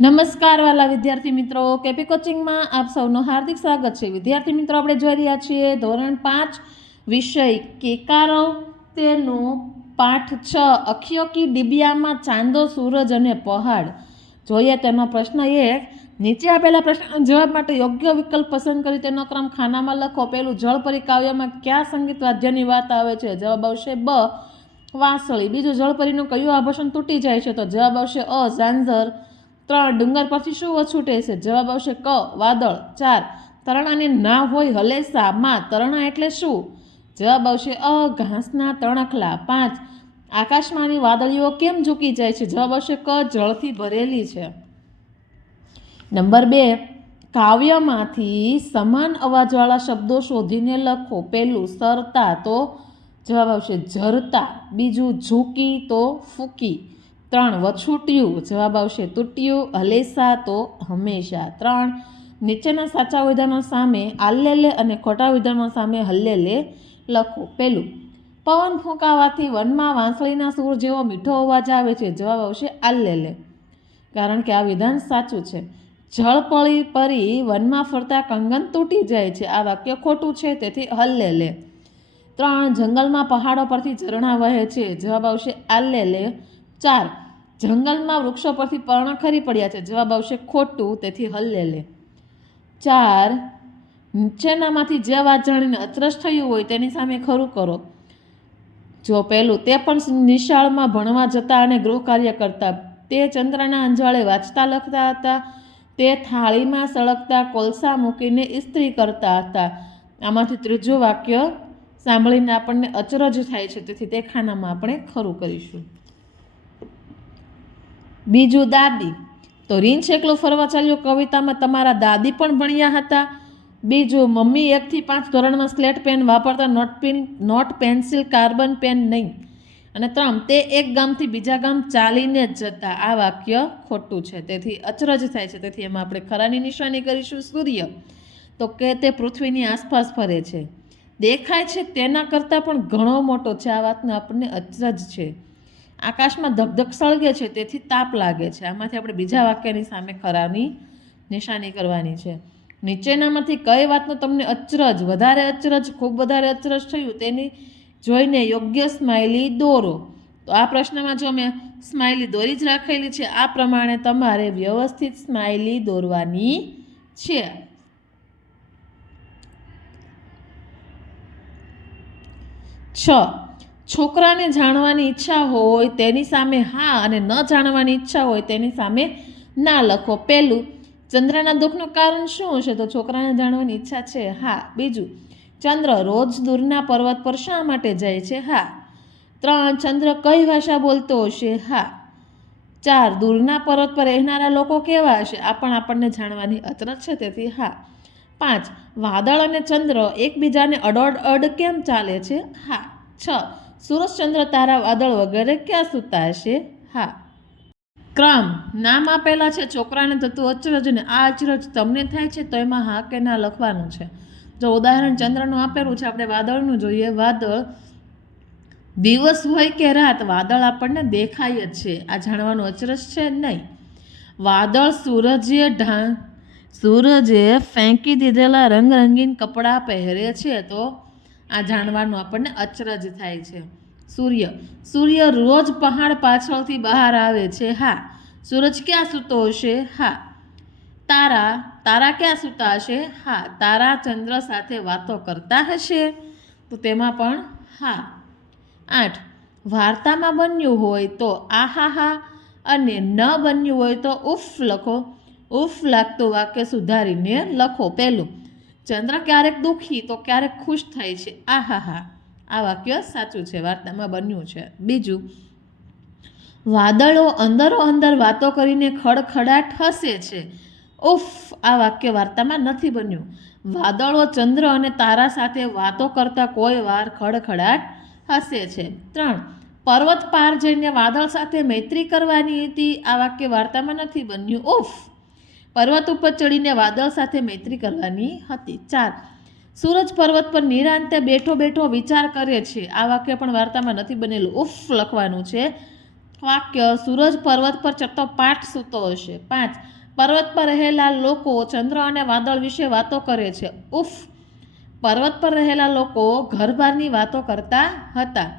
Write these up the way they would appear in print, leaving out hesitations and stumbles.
નમસ્કાર વાલા વિદ્યાર્થી મિત્રો, કેપી કોચિંગમાં આપ સૌનું હાર્દિક સ્વાગત છે। વિદ્યાર્થી મિત્રો, આપણે જોઈ રહ્યા છીએ ધોરણ 5 વિષય કેકારો, તેનું પાઠ 6 અખિયો કી ડિબિયામાં ચાંદો, સૂરજ અને પહાડ। જોઈએ તેનો પ્રશ્ન 1। નીચે આપેલા પ્રશ્નના જવાબ માટે યોગ્ય વિકલ્પ પસંદ કરી તેનો ક્રમ ખાનામાં લખો। પહેલું, જળપરી કાવ્યમાં કયા સંગીત વાદ્યની વાત આવે છે? જવાબ આવશે બ, વાંસળી। બીજું, જળપરીનું કયું આભૂષણ તૂટી જાય છે? તો જવાબ આવશે અ, ઝાંઝર। 3, ડુંગર પરથી શું છૂટે છે? જવાબ આવશે ક, વાદળ। 4, તરણાને ના હોય હલેસામાં તરણા એટલે શું? જવાબ આવશે અ, ઘાસના તણખલા। 5, આકાશમાંની વાદળીઓ કેમ ઝૂકી જાય છે? જવાબ આવશે ક, જળથી ભરેલી છે। નંબર 2, કાવ્યમાંથી સમાન અવાજવાળા શબ્દો શોધીને લખો। પહેલું, સરતા, તો જવાબ આવશે ઝરતા। બીજું, ઝૂકી, તો ફૂકી। 3, વછૂટ્યું, જવાબ આવશે તૂટ્યું। હલેસા, તો હંમેશા। 3, નીચેના સાચા વિધાનો સામે આલ્લેલે અને ખોટા વિધાનો સામે હલ્લેલે લખો। પહેલું, પવન ફૂંકાવાથી વનમાં વાંસળીના સૂર જેવો મીઠો અવાજ આવે છે? જવાબ આવશે આલ્લેલે, કારણ કે આ વિધાન સાચું છે। જળપરી પરી વનમાં ફરતા કંગન તૂટી જાય છે, આ વાક્ય ખોટું છે, તેથી હલ્લેલે। 3, જંગલમાં પહાડો પરથી ઝરણા વહે છે? જવાબ આવશે આલ્લેલે। 4, જંગલમાં વૃક્ષો પરથી પર્ણ ખરી પડ્યા છે? જવાબ આવશે ખોટું, તેથી હલ્લેલે। 4, નીચેનામાંથી જે વાત જાણીને અચરજ થયું હોય તેની સામે ખરું કરો। જો પહેલું, તે પણ નિશાળમાં ભણવા જતા અને ગૃહ કાર્ય કરતા। તે ચંદ્રના અંજવાળે વાંચતા લખતા હતા। તે થાળીમાં સળગતા કોલસા મૂકીને ઇસ્ત્રી કરતા હતા। આમાંથી ત્રીજું વાક્ય સાંભળીને આપણને અચરજ થાય છે, તેથી તે ખાનામાં આપણે ખરું કરીશું। બીજું, દાદી, તો રીંછ એકલું ફરવા ચાલ્યો કવિતામાં તમારા દાદી પણ ભણ્યા હતા। બીજું, મમ્મી 1 થી 5 ધોરણમાં સ્લેટ પેન વાપરતા, નોટ પેન્સિલ કાર્બન પેન નહીં। અને 3, તે એક ગામથી બીજા ગામ ચાલીને જ જતા, આ વાક્ય ખોટું છે, તેથી અચરજ થાય છે, તેથી એમાં આપણે ખરાની નિશાની કરીશું। સૂર્ય, તો કે તે પૃથ્વીની આસપાસ ફરે છે, દેખાય છે તેના કરતાં પણ ઘણો મોટો છે, આ વાતને આપણને અચરજ છે। આકાશમાં ધગધગ સળગે છે, તેથી તાપ લાગે છે, આમાંથી આપણે બીજા વાક્યની સામે ખરાની નિશાની કરવાની છે। નીચેનામાંથી કઈ વાતનો તમને અચરજ, વધારે અચરજ, ખૂબ વધારે અચરજ થયું તેની જોઈને યોગ્ય સ્માઇલી દોરો। તો આ પ્રશ્નમાં જો મેં સ્માઇલી દોરી જ રાખેલી છે, આ પ્રમાણે તમારે વ્યવસ્થિત સ્માઇલી દોરવાની છે। 6, છોકરાને જાણવાની ઈચ્છા હોય તેની સામે હા અને ન જાણવાની ઈચ્છા હોય તેની સામે ના લખો। પહેલું, ચંદ્રના દુઃખનું કારણ શું હશે? તો છોકરાને જાણવાની ઈચ્છા છે, હા। બીજું, ચંદ્ર રોજ દૂરના પર્વત પર શા માટે જાય છે? હા। 3, ચંદ્ર કઈ ભાષા બોલતો હશે? હા। 4, દૂરના પર્વત પર રહેનારા લોકો કેવા હશે? આ પણ આપણને જાણવાની અચરજ છે, તેથી હા। 5, વાદળ અને ચંદ્ર એકબીજાને અડોઅડ કેમ ચાલે છે? હા। 6, સૂરજ, ચંદ્ર, તારા, વાદળ વગેરે ક્યાં સૂતા હશે? હા। ક્રમ, નામ આપેલા છે, છોકરાને થતું અચરજ અને આ અચરજ તમને થાય છે, તો એમાં હા કે ના લખવાનું છે। જો ઉદાહરણ ચંદ્રનું આપેલું છે, આપણે વાદળનું જોઈએ। વાદળ, દિવસ હોય કે રાત, વાદળ આપણને દેખાય જ છે, આ જાણવાનું અચરજ છે નહીં। વાદળ, સૂરજે ફેંકી દીધેલા રંગરંગીન કપડાં પહેરે છે, તો આ જાણવાનું આપણને અચરજ થાય છે। સૂર્ય રોજ પહાડ પાછળથી બહાર આવે છે? હા। સૂરજ ક્યાં સૂતો હશે? હા। તારા ક્યાં સૂતા હશે? હા। તારા ચંદ્ર સાથે વાતો કરતા હશે? તો તેમાં પણ હા। 8, વાર્તામાં બન્યું હોય તો આહાહા અને ન બન્યું હોય તો ઉફ લખો। ઉફ લાગતું વાક્ય સુધારીને લખો। પહેલું, ચંદ્ર ક્યારેક દુઃખી તો ક્યારેક ખુશ થાય છે, આહાહા, આ વાક્ય સાચું છે, વાર્તામાં બન્યું છે। બીજું, વાદળો અંદરો અંદર વાતો કરીને ખડખડાટ હસે છે, ઉફ, આ વાક્ય વાર્તામાં નથી બન્યું। વાદળો ચંદ્ર અને તારા સાથે વાતો કરતા કોઈ વાર ખડખડાટ હસે છે। 3, પર્વત પાર જઈને વાદળ સાથે મૈત્રી કરવાની હતી, આ વાક્ય વાર્તામાં નથી બન્યું, ઉફ, પર્વત ઉપર ચડીને વાદળ સાથે મૈત્રી કરવાની હતી। 4, સૂરજ પર્વત પર નિરાંતે બેઠો બેઠો વિચાર કરે છે, આ વાક્ય પણ વાર્તામાં નથી બનેલું, ઉફ લખવાનું છે। વાક્ય સૂરજ પર્વત પર ચડતો પાઠ સૂતો હશે. 5 પર્વત પર રહેલા લોકો ચંદ્ર અને વાદળ વિશે વાતો કરે છે. ઉફ, પર્વત પર રહેલા લોકો ઘરબારની વાતો કરતા હતા.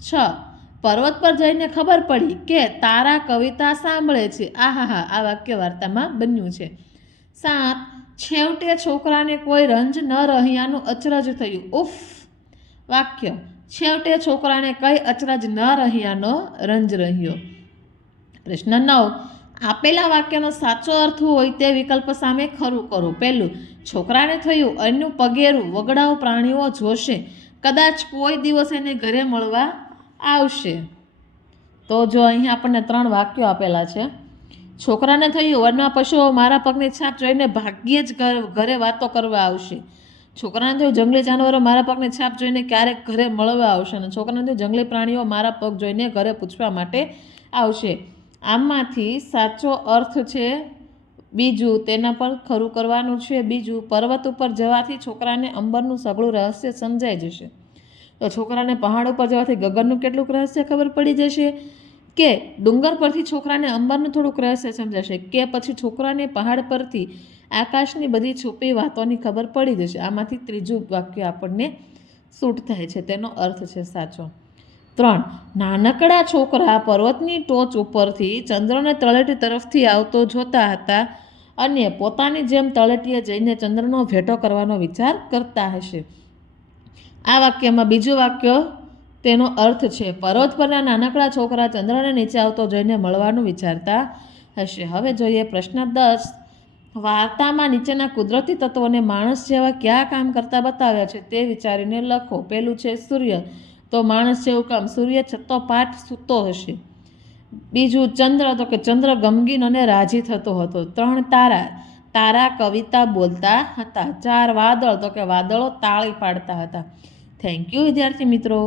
6 પર્વત પર જઈને ખબર પડી કે તારા કવિતા સાંભળે છે. આહાહા, આ વાક્ય વાર્તામાં બન્યું છે. 7 છેવટે છોકરાને કોઈ રંજ ન રહ્યાનું અચરજ થયું. ઉફ, વાક્ય છેવટે છોકરાને કઈ અચરજ ન રહ્યાનો રંજ રહ્યો. પ્રશ્ન 9 આપેલા વાક્યનો સાચો અર્થ હોય તે વિકલ્પ સામે ખરું કરો. પહેલું, છોકરાને થયું અન્યનું પગેરું વગડાઉ પ્રાણીઓ જોશે, કદાચ કોઈ દિવસ એને ઘરે મળવા આવશે. તો જો અહીં આપણને 3 વાક્યો આપેલા છે. છોકરાને થયું વનમાં પશુઓ મારા પગની છાપ જોઈને ભાગ્યે જ ઘરે વાતો કરવા આવશે. છોકરાને થયું જંગલી જાનવરો મારા પગની છાપ જોઈને ક્યારેક ઘરે મળવા આવશે. અને છોકરાને થયું જંગલી પ્રાણીઓ મારા પગ જોઈને ઘરે પૂછવા માટે આવશે. આમાંથી સાચો અર્થ છે બીજું, તેના પર ખરું કરવાનું છે. બીજું, પર્વત ઉપર જવાથી છોકરાને અંબરનું સઘળું રહસ્ય સમજાઈ જશે. તો છોકરાને પહાડ ઉપર જવાથી ગગનનું કેટલુંક રહસ્ય ખબર પડી જશે, કે ડુંગર પરથી છોકરાને અંબરનું થોડુંક રહસ્ય સમજાશે, કે પછી છોકરાને પહાડ પરથી આકાશની બધી છુપી વાતોની ખબર પડી જશે. આમાંથી ત્રીજું વાક્ય આપણને સૂટ થાય છે, તેનો અર્થ છે સાચો. 3 નાનકડા છોકરા પર્વતની ટોચ ઉપરથી ચંદ્રને તળેટી તરફથી આવતો જોતા હતા અને પોતાની જેમ તળેટીએ જઈને ચંદ્રનો ભેટો કરવાનો વિચાર કરતા હશે. આ વાક્યમાં બીજું વાક્ય તેનો અર્થ છે પર્વત પરના નાનકડા છોકરા ચંદ્રને નીચે આવતો જોઈને મળવાનું વિચારતા હશે. હવે જોઈએ પ્રશ્ન 10. વાર્તામાં નીચેના કુદરતી તત્વોને માણસ જેવા કયા કામ કરતા બતાવ્યા છે તે વિચારીને લખો. પહેલું છે સૂર્ય, તો માણસ જેવું કામ, સૂર્ય છતો પાઠ સૂતો હશે. બીજું ચંદ્ર, તો કે ચંદ્ર ગમગીન અને રાજી થતો હતો. 3 તારા, તારા કવિતા બોલતા હતા. 4 વાદળ, તો કે વાદળો તાળી પાડતા હતા. થેન્ક યુ વિદ્યાર્થી મિત્રો.